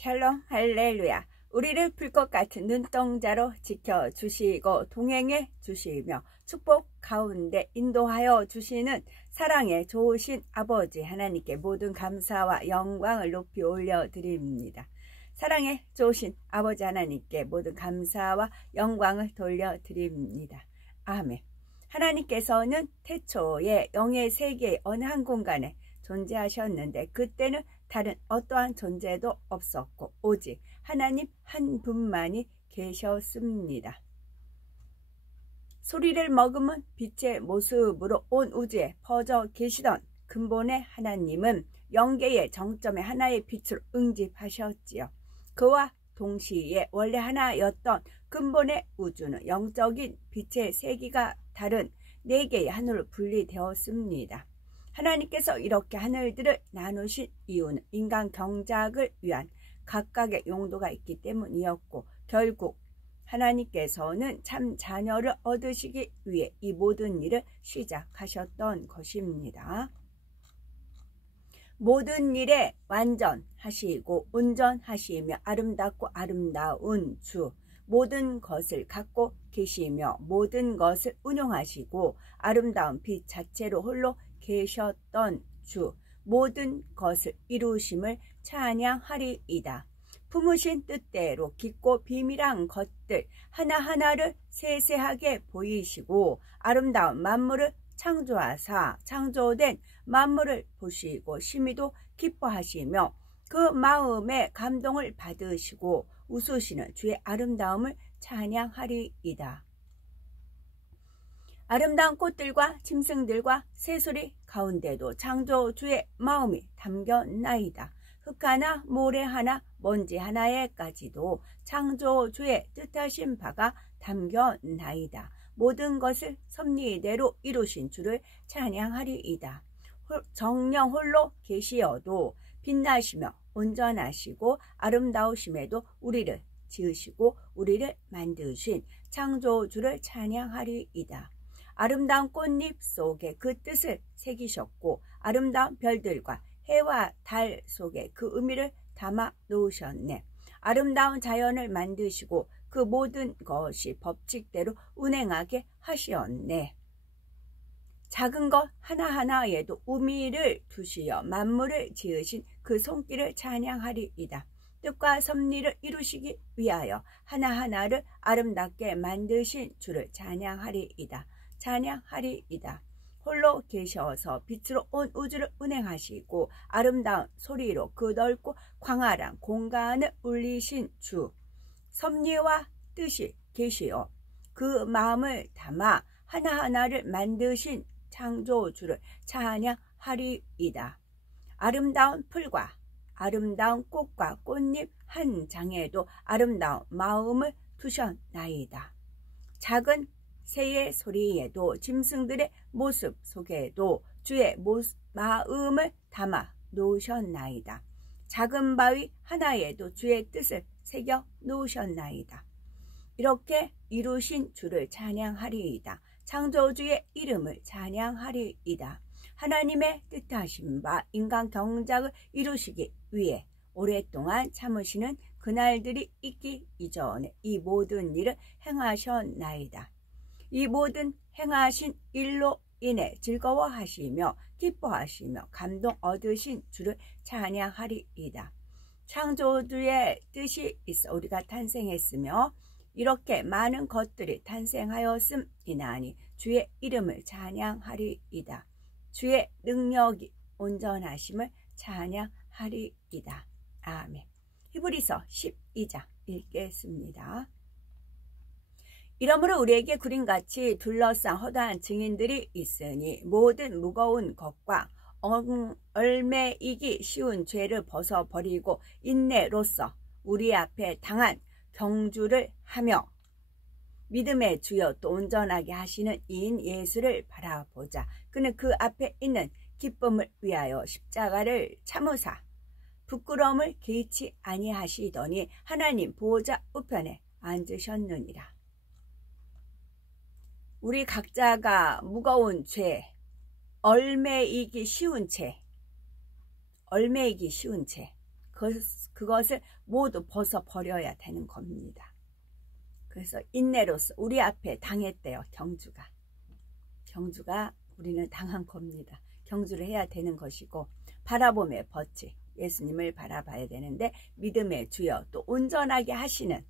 샬롬 할렐루야. 우리를 불꽃 같은 눈동자로 지켜주시고 동행해 주시며 축복 가운데 인도하여 주시는 사랑의 좋으신 아버지 하나님께 모든 감사와 영광을 높이 올려드립니다. 사랑의 좋으신 아버지 하나님께 모든 감사와 영광을 돌려드립니다. 아멘. 하나님께서는 태초에 영의 세계의 어느 한 공간에 존재하셨는데 그때는 다른 어떠한 존재도 없었고 오직 하나님 한 분만이 계셨습니다. 소리를 머금은 빛의 모습으로 온 우주에 퍼져 계시던 근본의 하나님은 영계의 정점에 하나의 빛으로 응집하셨지요. 그와 동시에 원래 하나였던 근본의 우주는 영적인 빛의 세기가 다른 네 개의 하늘로 분리되었습니다. 하나님께서 이렇게 하늘들을 나누신 이유는 인간 경작을 위한 각각의 용도가 있기 때문이었고 결국 하나님께서는 참 자녀를 얻으시기 위해 이 모든 일을 시작하셨던 것입니다. 모든 일에 완전하시고 온전하시며 아름답고 아름다운 주, 모든 것을 갖고 계시며 모든 것을 운용하시고 아름다운 빛 자체로 홀로 계셨던 주, 모든 것을 이루심을 찬양하리이다. 품으신 뜻대로 깊고 비밀한 것들 하나하나를 세세하게 보이시고 아름다운 만물을 창조하사 창조된 만물을 보시고 심히도 기뻐하시며 그 마음에 감동을 받으시고 웃으시는 주의 아름다움을 찬양하리이다. 아름다운 꽃들과 짐승들과 새소리 가운데도 창조주의 마음이 담겨나이다. 흙 하나, 모래 하나, 먼지 하나에까지도 창조주의 뜻하신 바가 담겨나이다. 모든 것을 섭리대로 이루신 주를 찬양하리이다. 정령 홀로 계시어도 빛나시며 온전하시고 아름다우심에도 우리를 지으시고 우리를 만드신 창조주를 찬양하리이다. 아름다운 꽃잎 속에 그 뜻을 새기셨고 아름다운 별들과 해와 달 속에 그 의미를 담아 놓으셨네. 아름다운 자연을 만드시고 그 모든 것이 법칙대로 운행하게 하시었네. 작은 것 하나하나에도 의미를 두시어 만물을 지으신 그 손길을 찬양하리이다. 뜻과 섭리를 이루시기 위하여 하나하나를 아름답게 만드신 주를 찬양하리이다. 찬양하리이다. 홀로 계셔서 빛으로 온 우주를 운행하시고 아름다운 소리로 그 넓고 광활한 공간을 울리신 주, 섭리와 뜻이 계시어 그 마음을 담아 하나하나를 만드신 창조주를 찬양하리이다. 아름다운 풀과 아름다운 꽃과 꽃잎 한 장에도 아름다운 마음을 두셨나이다. 작은 새의 소리에도 짐승들의 모습 속에도 주의 마음을 담아 놓으셨나이다. 작은 바위 하나에도 주의 뜻을 새겨 놓으셨나이다. 이렇게 이루신 주를 찬양하리이다. 창조주의 이름을 찬양하리이다. 하나님의 뜻하신 바 인간 경작을 이루시기 위해 오랫동안 참으시는 그날들이 있기 이전에 이 모든 일을 행하셨나이다. 이 모든 행하신 일로 인해 즐거워하시며 기뻐하시며 감동 얻으신 주를 찬양하리이다. 창조주의 뜻이 있어 우리가 탄생했으며 이렇게 많은 것들이 탄생하였음이나니 주의 이름을 찬양하리이다. 주의 능력이 온전하심을 찬양하리이다. 아멘. 히브리서 12장 읽겠습니다. 이러므로 우리에게 구린같이 둘러싼 허다한 증인들이 있으니 모든 무거운 것과 얽매이기 쉬운 죄를 벗어버리고 인내로써 우리 앞에 당한 경주를 하며 믿음의 주여 또 온전하게 하시는 이인 예수를 바라보자. 그는 그 앞에 있는 기쁨을 위하여 십자가를 참으사 부끄러움을 개의치 아니하시더니 하나님 보호자 우편에 앉으셨느니라. 우리 각자가 무거운 죄, 얽매이기 쉬운 죄, 그것을 모두 벗어버려야 되는 겁니다. 그래서 인내로서 우리 앞에 당했대요. 경주가 우리는 당한 겁니다. 경주를 해야 되는 것이고 바라봄의 법칙, 예수님을 바라봐야 되는데 믿음의 주여 또 온전하게 하시는,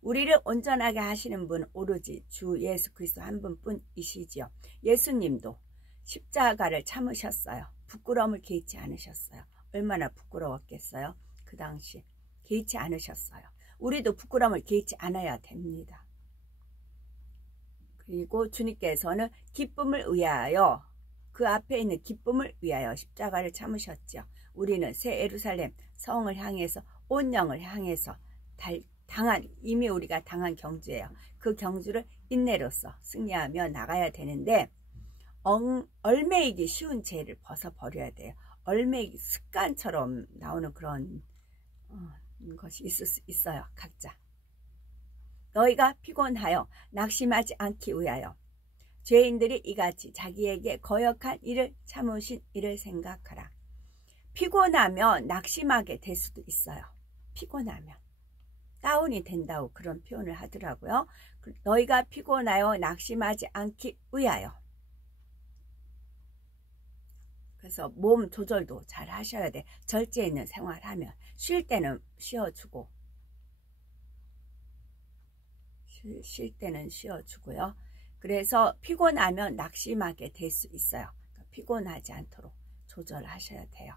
우리를 온전하게 하시는 분 오로지 주 예수 그리스도 한 분뿐이시지요. 예수님도 십자가를 참으셨어요. 부끄러움을 개의치 않으셨어요. 얼마나 부끄러웠겠어요. 그 당시 개의치 않으셨어요. 우리도 부끄러움을 개의치 않아야 됩니다. 그리고 주님께서는 기쁨을 위하여, 그 앞에 있는 기쁨을 위하여 십자가를 참으셨죠. 우리는 새 예루살렘 성을 향해서, 온 영을 향해서 이미 우리가 당한 경주예요. 그 경주를 인내로서 승리하며 나가야 되는데 얼매이기 쉬운 죄를 벗어버려야 돼요. 얼매이기 습관처럼 나오는 그런 것이 있어요. 각자. 너희가 피곤하여 낙심하지 않기 위하여 죄인들이 이같이 자기에게 거역한 일을 참으신 일을 생각하라. 피곤하면 낙심하게 될 수도 있어요. 피곤하면 다운이 된다고 그런 표현을 하더라고요. 너희가 피곤하여 낙심하지 않기 위하여. 그래서 몸 조절도 잘 하셔야 돼. 절제 있는 생활하면 쉴 때는 쉬어주고, 쉴 때는 쉬어주고요. 그래서 피곤하면 낙심하게 될 수 있어요. 그러니까 피곤하지 않도록 조절하셔야 돼요.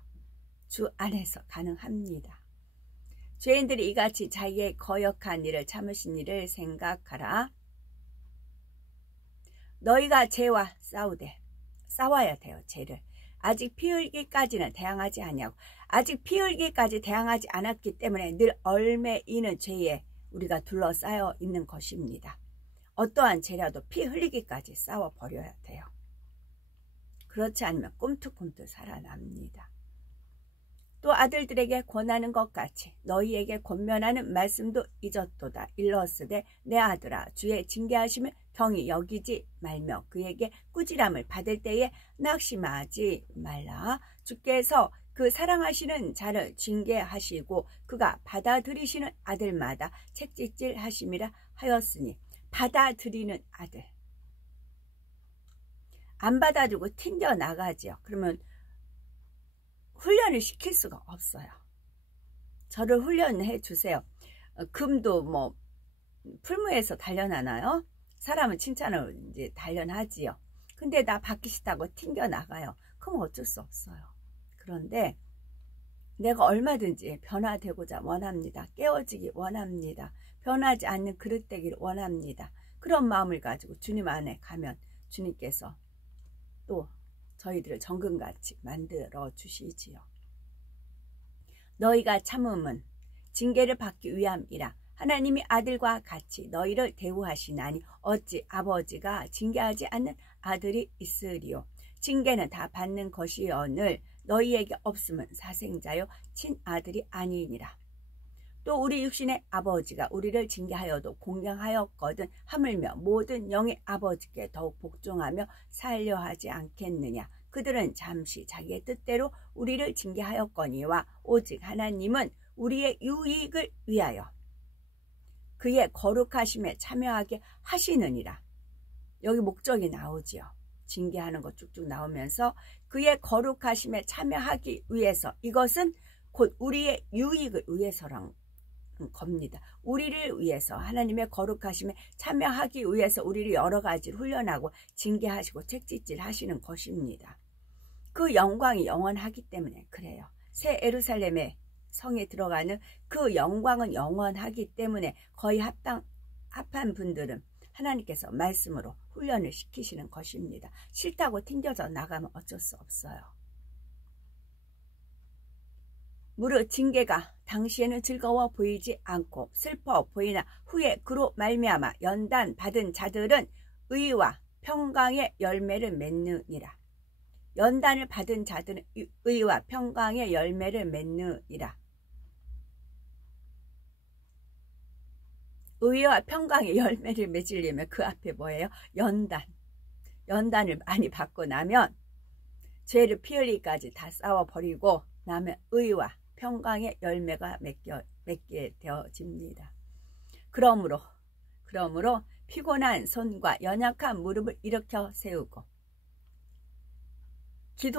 주 안에서 가능합니다. 죄인들이 이같이 자기의 거역한 일을 참으신 일을 생각하라. 너희가 죄와 싸워야 돼요. 죄를. 아직 피 흘기까지는 대항하지 아니하고, 아직 피 흘기까지 대항하지 않았기 때문에 늘 얼매이는 죄에 우리가 둘러싸여 있는 것입니다. 어떠한 죄라도 피 흘리기까지 싸워버려야 돼요. 그렇지 않으면 꿈틀꿈틀 살아납니다. 또 아들들에게 권하는 것 같이 너희에게 권면하는 말씀도 잊었도다. 일러스되 내 아들아 주의 징계하심을 경히 여기지 말며 그에게 꾸지람을 받을 때에 낙심하지 말라. 주께서 그 사랑하시는 자를 징계하시고 그가 받아들이시는 아들마다 책짓질 하심이라 하였으니, 받아들이는 아들. 안 받아들고 튕겨 나가지요. 그러면 훈련을 시킬 수가 없어요. 저를 훈련해 주세요. 금도 뭐 풀무에서 단련하나요? 사람은 칭찬을 이제 단련하지요. 근데 나 받기 싫다고 튕겨 나가요. 그럼 어쩔 수 없어요. 그런데 내가 얼마든지 변화되고자 원합니다. 깨어지기 원합니다. 변하지 않는 그릇 되기를 원합니다. 그런 마음을 가지고 주님 안에 가면 주님께서 또 저희들을 정금같이 만들어 주시지요. 너희가 참음은 징계를 받기 위함이라. 하나님이 아들과 같이 너희를 대우하시나니 어찌 아버지가 징계하지 않는 아들이 있으리요. 징계는 다 받는 것이오늘 너희에게 없음은 사생자요 친아들이 아니니라. 또 우리 육신의 아버지가 우리를 징계하여도 공경하였거든 하물며 모든 영의 아버지께 더욱 복종하며 살려 하지 않겠느냐. 그들은 잠시 자기의 뜻대로 우리를 징계하였거니와 오직 하나님은 우리의 유익을 위하여 그의 거룩하심에 참여하게 하시느니라. 여기 목적이 나오지요. 징계하는 거 쭉쭉 나오면서 그의 거룩하심에 참여하기 위해서, 이것은 곧 우리의 유익을 위해서란 겁니다. 우리를 위해서, 하나님의 거룩하심에 참여하기 위해서 우리를 여러 가지를 훈련하고 징계하시고 책짓질 하시는 것입니다. 그 영광이 영원하기 때문에 그래요. 새 예루살렘의 성에 들어가는 그 영광은 영원하기 때문에 거의 합한 분들은 하나님께서 말씀으로 훈련을 시키시는 것입니다. 싫다고 튕겨져 나가면 어쩔 수 없어요. 무릇 징계가 당시에는 즐거워 보이지 않고 슬퍼 보이나 후에 그로 말미암아 연단 받은 자들은 의와 평강의 열매를 맺느니라. 연단을 받은 자들은 의와 평강의 열매를 맺느니라. 의와 평강의 열매를 맺으려면 그 앞에 뭐예요? 연단을 많이 받고 나면 죄를 피 흘리기까지 다 싸워버리고 나면 의와 평강의 열매가 맺게 되어집니다. 그러므로 피곤한 손과 연약한 무릎을 일으켜 세우고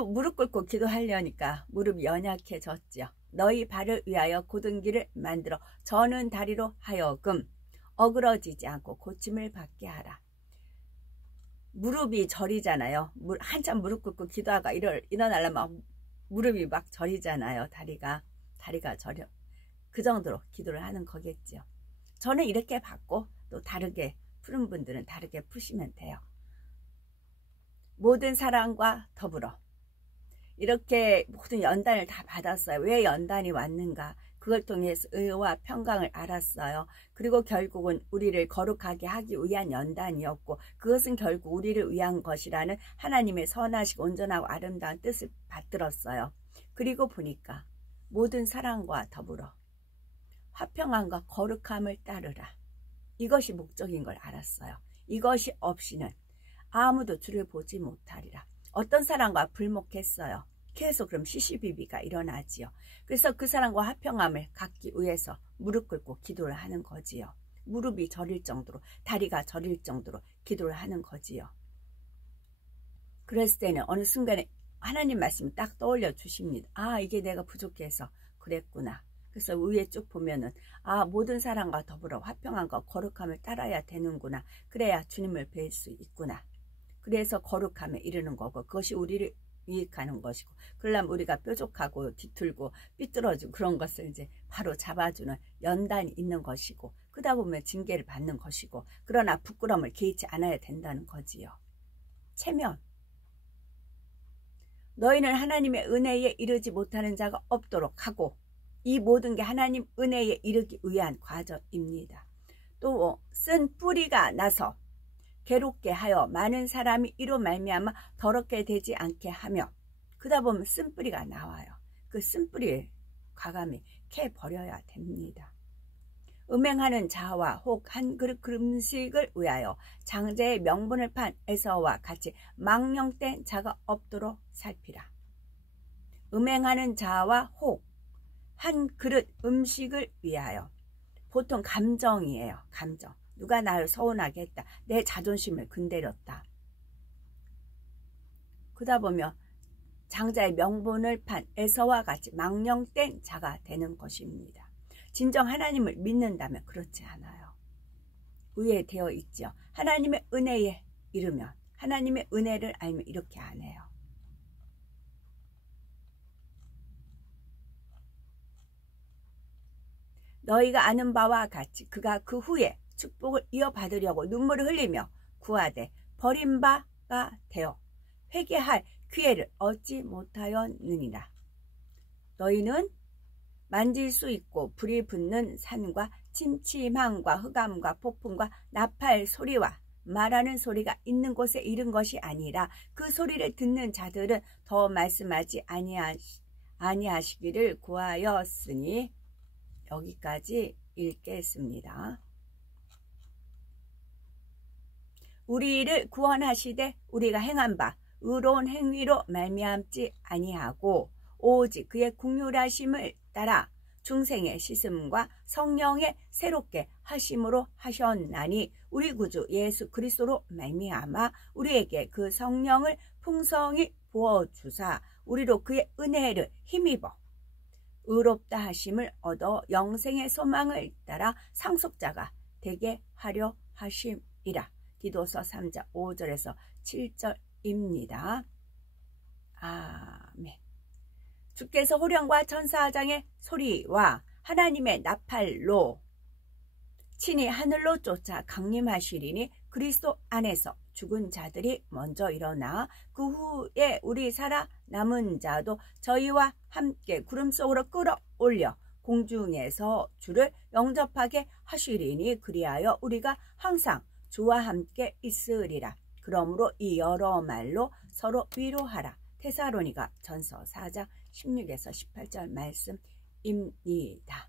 무릎 꿇고 기도하려니까 무릎이 연약해졌지요. 너희 발을 위하여 곧은 길을 만들어 저는 다리로 하여금 어그러지지 않고 고침을 받게 하라. 무릎이 저리잖아요. 한참 무릎 꿇고 기도하다가 일어나려면 무릎이 막 저리잖아요. 다리가 저려. 그 정도로 기도를 하는 거겠죠. 저는 이렇게 받고 또 다르게 푸는 분들은 다르게 푸시면 돼요. 모든 사랑과 더불어 이렇게 모든 연단을 다 받았어요. 왜 연단이 왔는가? 그걸 통해서 의와 평강을 알았어요. 그리고 결국은 우리를 거룩하게 하기 위한 연단이었고 그것은 결국 우리를 위한 것이라는 하나님의 선하시고 온전하고 아름다운 뜻을 받들었어요. 그리고 보니까 모든 사랑과 더불어 화평함과 거룩함을 따르라. 이것이 목적인 걸 알았어요. 이것이 없이는 아무도 주를 보지 못하리라. 어떤 사람과 불목했어요. 계속 그럼 시시비비가 일어나지요. 그래서 그 사람과 화평함을 갖기 위해서 무릎 꿇고 기도를 하는 거지요. 무릎이 저릴 정도로, 다리가 저릴 정도로 기도를 하는 거지요. 그랬을 때는 어느 순간에 하나님 말씀이 딱 떠올려 주십니다. 아, 이게 내가 부족해서 그랬구나. 그래서 위에 쭉 보면은 모든 사람과 더불어 화평함과 거룩함을 따라야 되는구나. 그래야 주님을 뵐 수 있구나. 그래서 거룩함에 이르는 거고 그것이 우리를 유익하는 것이고 그러려면 우리가 뾰족하고 뒤틀고 삐뚤어지고 그런 것을 이제 바로 잡아주는 연단이 있는 것이고 그러다 보면 징계를 받는 것이고 그러나 부끄러움을 개의치 않아야 된다는 거지요. 체면. 너희는 하나님의 은혜에 이르지 못하는 자가 없도록 하고 이 모든 게 하나님 은혜에 이르기 위한 과정입니다. 또 쓴 뿌리가 나서 괴롭게 하여 많은 사람이 이로 말미암아 더럽게 되지 않게 하며 그러다 보면 쓴뿌리가 나와요. 그 쓴뿌리를 과감히 캐버려야 됩니다. 음행하는 자와 혹 한 그릇 음식을 위하여 장자의 명분을 판 에서와 같이 망령된 자가 없도록 살피라. 음행하는 자와 혹 한 그릇 음식을 위하여 보통 감정이에요. 감정. 누가 나를 서운하게 했다. 내 자존심을 건드렸다. 그러다 보면 장자의 명분을 판 에서와 같이 망령된 자가 되는 것입니다. 진정 하나님을 믿는다면 그렇지 않아요. 위에 되어 있죠. 하나님의 은혜에 이르면 하나님의 은혜를 알면 이렇게 안 해요. 너희가 아는 바와 같이 그가 그 후에 축복을 이어받으려고 눈물을 흘리며 구하되 버림바가 되어 회개할 기회를 얻지 못하였느니라. 너희는 만질 수 있고 불이 붙는 산과 침침함과 흑암과 폭풍과 나팔 소리와 말하는 소리가 있는 곳에 이른 것이 아니라 그 소리를 듣는 자들은 더 말씀하지 아니하시기를 구하였으니 여기까지 읽겠습니다. 우리를 구원하시되 우리가 행한 바 의로운 행위로 말미암지 아니하고 오직 그의 긍휼하심을 따라 중생의 씻음과 성령의 새롭게 하심으로 하셨나니 우리 구주 예수 그리스도로 말미암아 우리에게 그 성령을 풍성히 부어주사 우리로 그의 은혜를 힘입어 의롭다 하심을 얻어 영생의 소망을 따라 상속자가 되게 하려 하심이라. 디도서 3장 5절에서 7절입니다. 아멘. 주께서 호령과 천사장의 소리와 하나님의 나팔로 친히 하늘로 쫓아 강림하시리니 그리스도 안에서 죽은 자들이 먼저 일어나 그 후에 우리 살아남은 자도 저희와 함께 구름 속으로 끌어올려 공중에서 주를 영접하게 하시리니 그리하여 우리가 항상 주와 함께 있으리라. 그러므로 이 여러 말로 서로 위로하라. 데살로니가 전서 4장 16에서 18절 말씀입니다.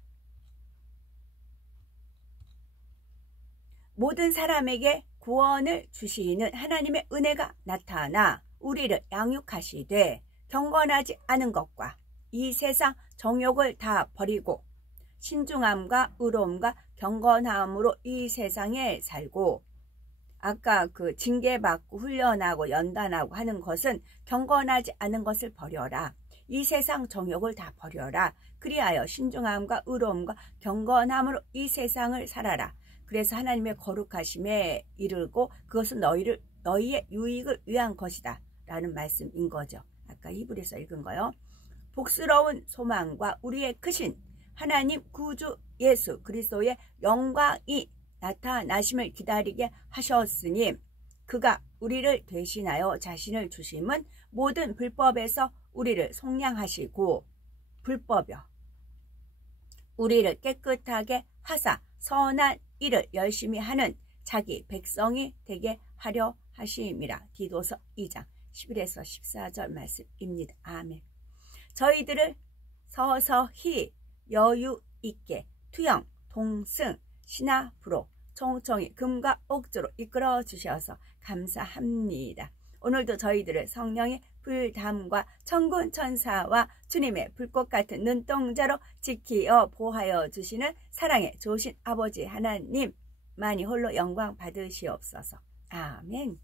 모든 사람에게 구원을 주시는 하나님의 은혜가 나타나 우리를 양육하시되 경건하지 않은 것과 이 세상 정욕을 다 버리고 신중함과 의로움과 경건함으로 이 세상에 살고, 아까 그 징계받고 훈련하고 연단하고 하는 것은 경건하지 않은 것을 버려라. 이 세상 정욕을 다 버려라. 그리하여 신중함과 의로움과 경건함으로 이 세상을 살아라. 그래서 하나님의 거룩하심에 이르고 그것은 너희의 유익을 위한 것이다 라는 말씀인 거죠. 아까 히브리서 읽은 거요. 복스러운 소망과 우리의 크신 하나님 구주 예수 그리스도의 영광이 나타나심을 기다리게 하셨으니, 그가 우리를 대신하여 자신을 주심은 모든 불법에서 우리를 속량하시고, 불법이요, 우리를 깨끗하게 하사 선한 일을 열심히 하는 자기 백성이 되게 하려 하심이라. 디도서 2장 11에서 14절 말씀입니다. 아멘. 저희들을 서서히 여유 있게 투영, 동승, 신하부로 총총히 금과 옥조로 이끌어 주셔서 감사합니다. 오늘도 저희들을 성령의 불담과 천군 천사와 주님의 불꽃 같은 눈동자로 지키어 보하여 주시는 사랑의 좋으신 아버지 하나님, 만이 홀로 영광 받으시옵소서. 아멘.